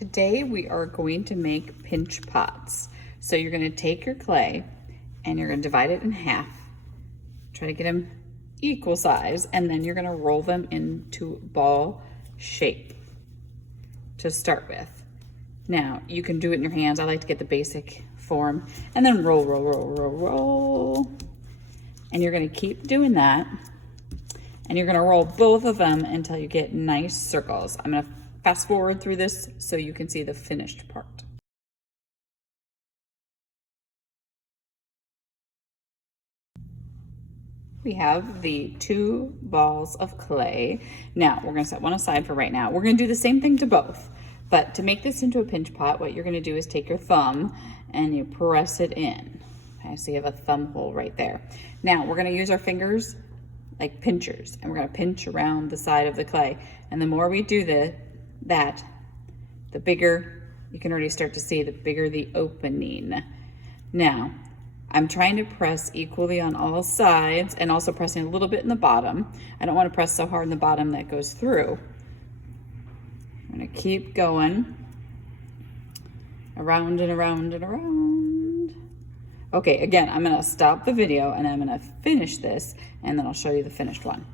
Today we are going to make pinch pots. So you're going to take your clay and you're going to divide it in half. Try to get them equal size, and then you're going to roll them into ball shape to start with. Now you can do it in your hands. I like to get the basic form and then roll, roll, roll, roll, roll. And you're going to keep doing that. And you're going to roll both of them until you get nice circles. I'm going to fast forward through this so you can see the finished part. We have the 2 balls of clay. Now we're going to set one aside for right now. We're going to do the same thing to both, but to make this into a pinch pot, what you're going to do is take your thumb and you press it in. Okay, so you have a thumb hole right there. Now we're going to use our fingers like pinchers, and we're going to pinch around the side of the clay. And the more we do that, the bigger, you can already start to see, the bigger the opening. Now, I'm trying to press equally on all sides and also pressing a little bit in the bottom. I don't want to press so hard in the bottom that goes through. I'm going to keep going around and around and around. Okay, again, I'm going to stop the video and I'm going to finish this, and then I'll show you the finished one.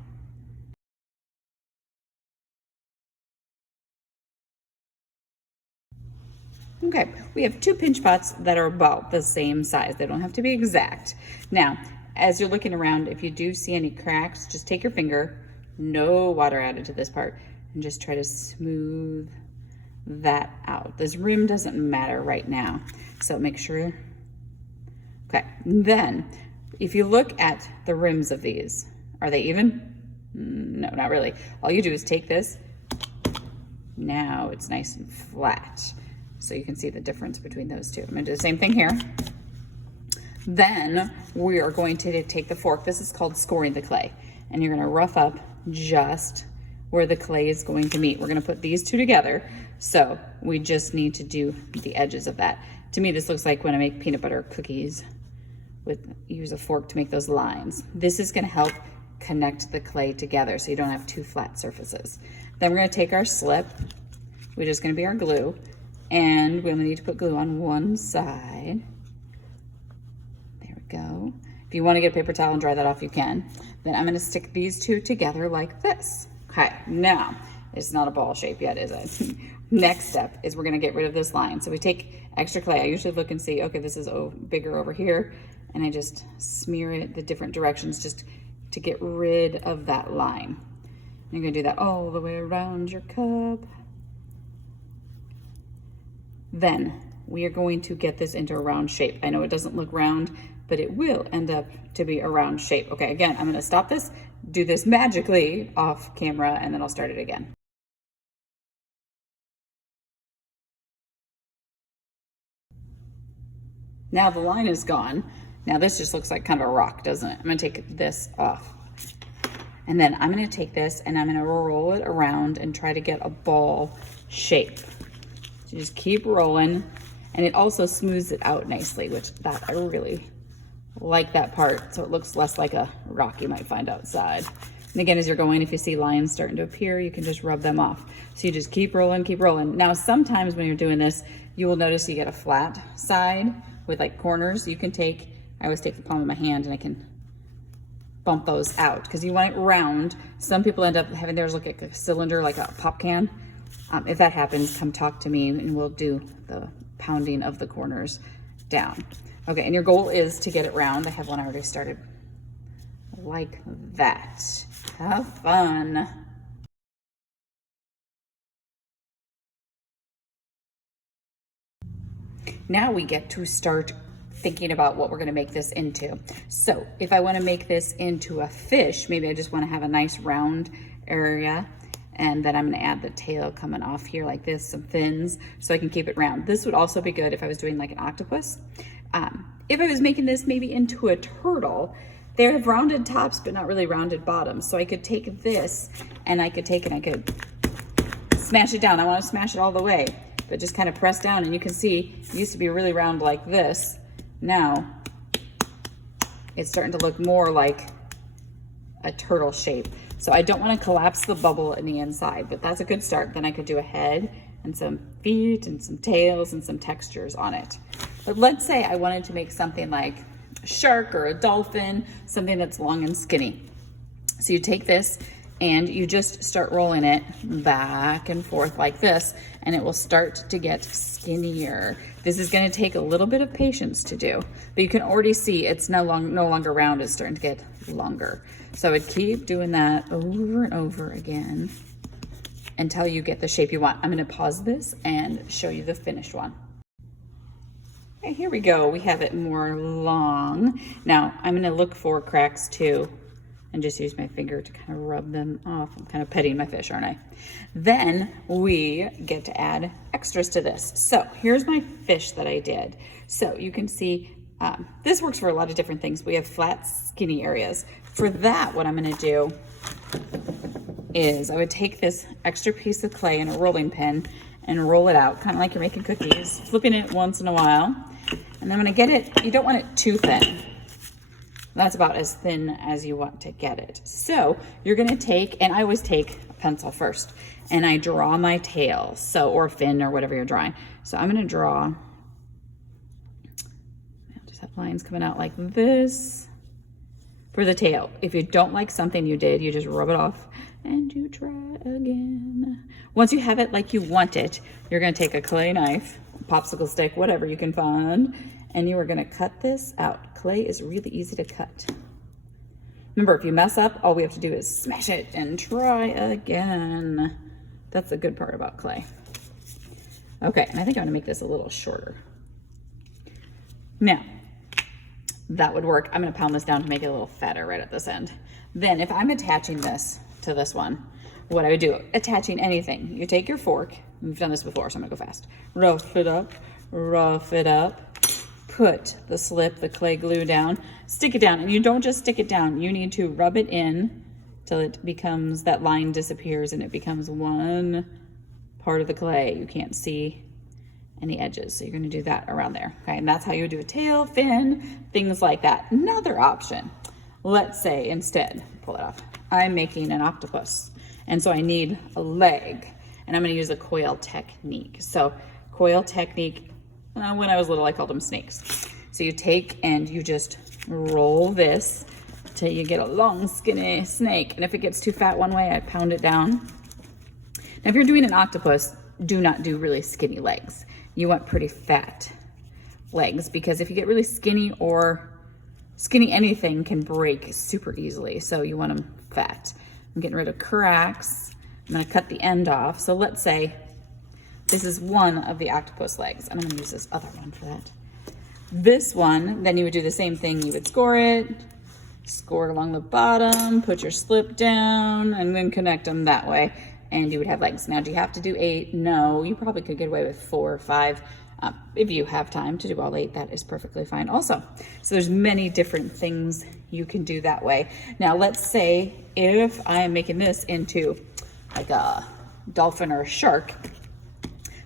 Okay, we have 2 pinch pots that are about the same size. They don't have to be exact. Now, as you're looking around, if you do see any cracks, just take your finger, no water added to this part, and just try to smooth that out. This rim doesn't matter right now, so make sure. Okay, then if you look at the rims of these, are they even? No, not really. All you do is take this. Now it's nice and flat. So you can see the difference between those two. I'm gonna do the same thing here. Then we are going to take the fork. This is called scoring the clay. And you're gonna rough up just where the clay is going to meet. We're gonna put these 2 together. So we just need to do the edges of that. To me, this looks like when I make peanut butter cookies use a fork to make those lines. This is gonna help connect the clay together so you don't have 2 flat surfaces. Then we're gonna take our slip, which is gonna be our glue, and we only need to put glue on one side. There we go. If you wanna get a paper towel and dry that off, you can. Then I'm gonna stick these 2 together like this. Okay, now, it's not a ball shape yet, is it? Next step is we're gonna get rid of this line. So we take extra clay. I usually look and see, okay, this is bigger over here, and I just smear it the different directions just to get rid of that line. You're gonna do that all the way around your cup. Then we are going to get this into a round shape. I know it doesn't look round, but it will end up to be a round shape. Okay, again, I'm gonna stop this, do this magically off camera, and then I'll start it again. Now the line is gone. Now this just looks like kind of a rock, doesn't it? I'm gonna take this off. And then I'm gonna take this and I'm gonna roll it around and try to get a ball shape. So just keep rolling, and it also smooths it out nicely, which I really like that part, so it looks less like a rock you might find outside. And again, as you're going, if you see lines starting to appear, you can just rub them off. So you just keep rolling, keep rolling. Now, sometimes when you're doing this, you will notice you get a flat side with like corners. You can I always take the palm of my hand and I can bump those out because you want it round. Some people end up having theirs look like a cylinder, like a pop can. If that happens, come talk to me and we'll do the pounding of the corners down. Okay, and your goal is to get it round. I have one already started like that. Have fun. Now we get to start thinking about what we're gonna make this into. So if I wanna make this into a fish, maybe I just wanna have a nice round area, and then I'm gonna add the tail coming off here like this, some fins, so I can keep it round. This would also be good if I was doing like an octopus. If I was making this maybe into a turtle, they have rounded tops, but not really rounded bottoms. So I could take this and I could smash it down. I wanna smash it all the way, but just kind of press down, and you can see it used to be really round like this. Now it's starting to look more like a turtle shape. So I don't want to collapse the bubble in the inside, but that's a good start. Then I could do a head and some feet and some tails and some textures on it. But let's say I wanted to make something like a shark or a dolphin, something that's long and skinny. So you take this and you just start rolling it back and forth like this, and it will start to get skinnier. This is going to take a little bit of patience to do, but you can already see it's no longer round, it's starting to get longer. So I would keep doing that over and over again until you get the shape you want. I'm going to pause this and show you the finished one. Okay, here we go. We have it more long. Now I'm going to look for cracks too, and just use my finger to kind of rub them off. I'm kind of petting my fish, aren't I? Then we get to add extras to this. So here's my fish that I did. So you can see this works for a lot of different things. We have flat, skinny areas. For that, what I'm gonna do is I would take this extra piece of clay in a rolling pin and roll it out, kind of like you're making cookies, flipping it once in a while. And then when I get it, you don't want it too thin. That's about as thin as you want to get it. So you're gonna take, and I always take a pencil first, and I draw my tail, so, or fin or whatever you're drawing. So I'm gonna draw, just have lines coming out like this for the tail. If you don't like something you did, you just rub it off and you try again. Once you have it like you want it, you're gonna take a clay knife, popsicle stick, whatever you can find, and you are gonna cut this out. Clay is really easy to cut. Remember, if you mess up, all we have to do is smash it and try again. That's the good part about clay. Okay, and I think I'm gonna make this a little shorter. Now, that would work. I'm gonna pound this down to make it a little fatter right at this end. Then if I'm attaching this to this one, what I would do, attaching anything, you take your fork, we've done this before, so I'm gonna go fast. Rough it up, put the slip, the clay glue down, stick it down, and you don't just stick it down, you need to rub it in till it becomes, that line disappears and it becomes one part of the clay. You can't see any edges, so you're gonna do that around there, okay? And that's how you would do a tail, fin, things like that. Another option, let's say instead, pull it off, I'm making an octopus, and so I need a leg, and I'm gonna use a coil technique. So coil technique, when I was little, I called them snakes. So you take and you just roll this till you get a long, skinny snake. And if it gets too fat one way, I pound it down. Now, if you're doing an octopus, do not do really skinny legs. You want pretty fat legs, because if you get really skinny, or skinny anything can break super easily. So you want them fat. I'm getting rid of cracks. I'm gonna cut the end off. So let's say this is one of the octopus legs, and I'm gonna use this other one for that. This one, then you would do the same thing. You would score it along the bottom, put your slip down, and then connect them that way, and you would have legs. Now, do you have to do 8? No, you probably could get away with 4 or 5. If you have time to do all 8, that is perfectly fine also. So there's many different things you can do that way. Now, let's say if I am making this into like a dolphin or a shark,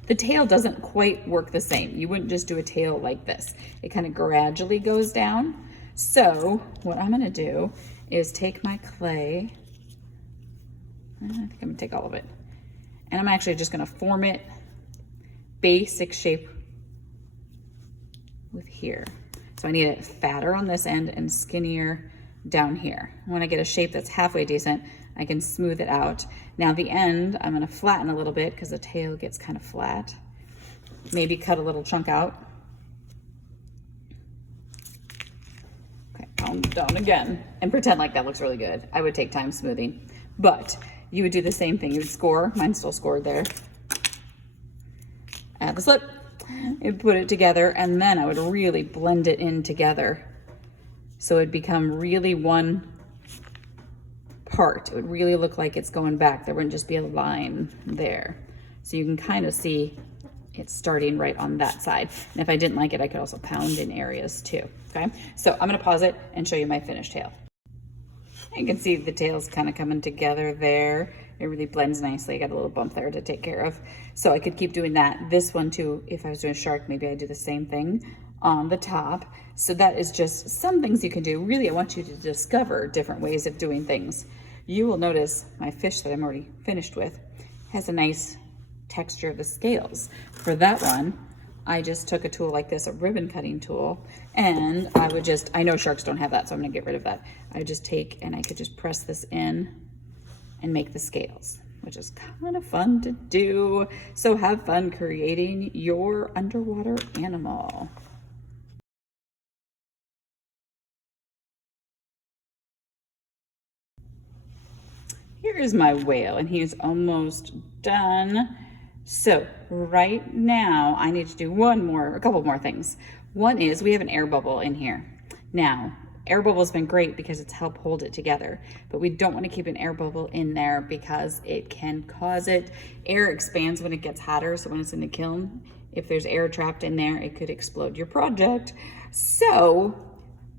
the tail doesn't quite work the same. You wouldn't just do a tail like this. It kind of gradually goes down. So what I'm gonna do is take my clay, I think I'm gonna take all of it, and I'm actually just gonna form it basic shape with here. So I need it fatter on this end and skinnier down here. When I get a shape that's halfway decent, I can smooth it out. Now the end, I'm gonna flatten a little bit because the tail gets kind of flat. Maybe cut a little chunk out. Okay, pound it down again and pretend like that looks really good. I would take time smoothing, but you would do the same thing. You would score, mine's still scored there. Add the slip, you put it together, and then I would really blend it in together. So it'd become really one part. It would really look like it's going back. There wouldn't just be a line there. So you can kind of see it's starting right on that side. And if I didn't like it, I could also pound in areas too, okay? So I'm gonna pause it and show you my finished tail. You can see the tail's kind of coming together there. It really blends nicely. I got a little bump there to take care of. So I could keep doing that. This one too, if I was doing a shark, maybe I'd do the same thing on the top. So that is just some things you can do. Really, I want you to discover different ways of doing things. You will notice my fish that I'm already finished with has a nice texture of the scales. For that one, I just took a tool like this, a ribbon cutting tool, and I know sharks don't have that, so I'm gonna get rid of that. I would just take, and I could just press this in and make the scales, which is kind of fun to do. So have fun creating your underwater animal. Here is my whale, and he is almost done. So right now I need to do a couple more things. One is we have an air bubble in here. Now, air bubble has been great because it's helped hold it together, but we don't want to keep an air bubble in there because it can cause air expands when it gets hotter. So when it's in the kiln, if there's air trapped in there, it could explode your project. So,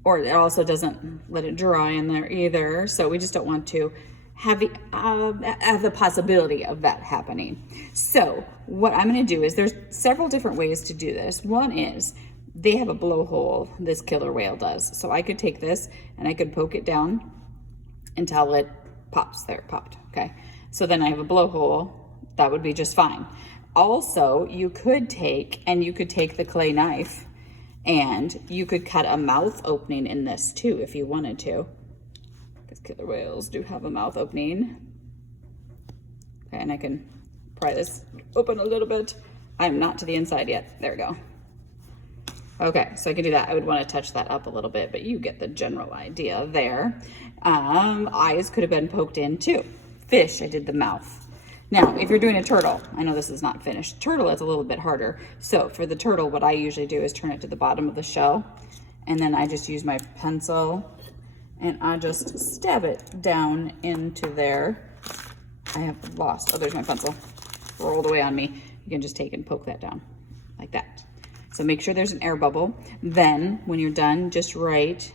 or it also doesn't let it dry in there either. So we just don't want to have the possibility of that happening. So what I'm going to do is there's several different ways to do this. One is they have a blowhole, this killer whale does. So I could take this and I could poke it down until it pops. There, it popped. Okay. So then I have a blowhole. That would be just fine. Also, you could take the clay knife and you could cut a mouth opening in this too if you wanted to. Killer whales do have a mouth opening. Okay, and I can pry this open a little bit. I'm not to the inside yet. There we go. Okay, so I can do that. I would want to touch that up a little bit, but you get the general idea there. Eyes could have been poked in too. Fish, I did the mouth. Now, if you're doing a turtle, I know this is not finished. Turtle is a little bit harder. So for the turtle, what I usually do is turn it to the bottom of the shell, and then I just use my pencil and I just stab it down into there. I have lost, oh, there's my pencil, rolled away on me. You can just take and poke that down like that. So make sure there's an air bubble. Then when you're done, just write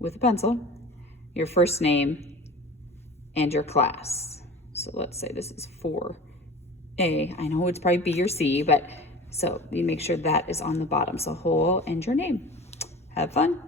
with a pencil your first name and your class. So let's say this is 4A. I know it's probably B or C, but so you make sure that is on the bottom. So whole and your name. Have fun.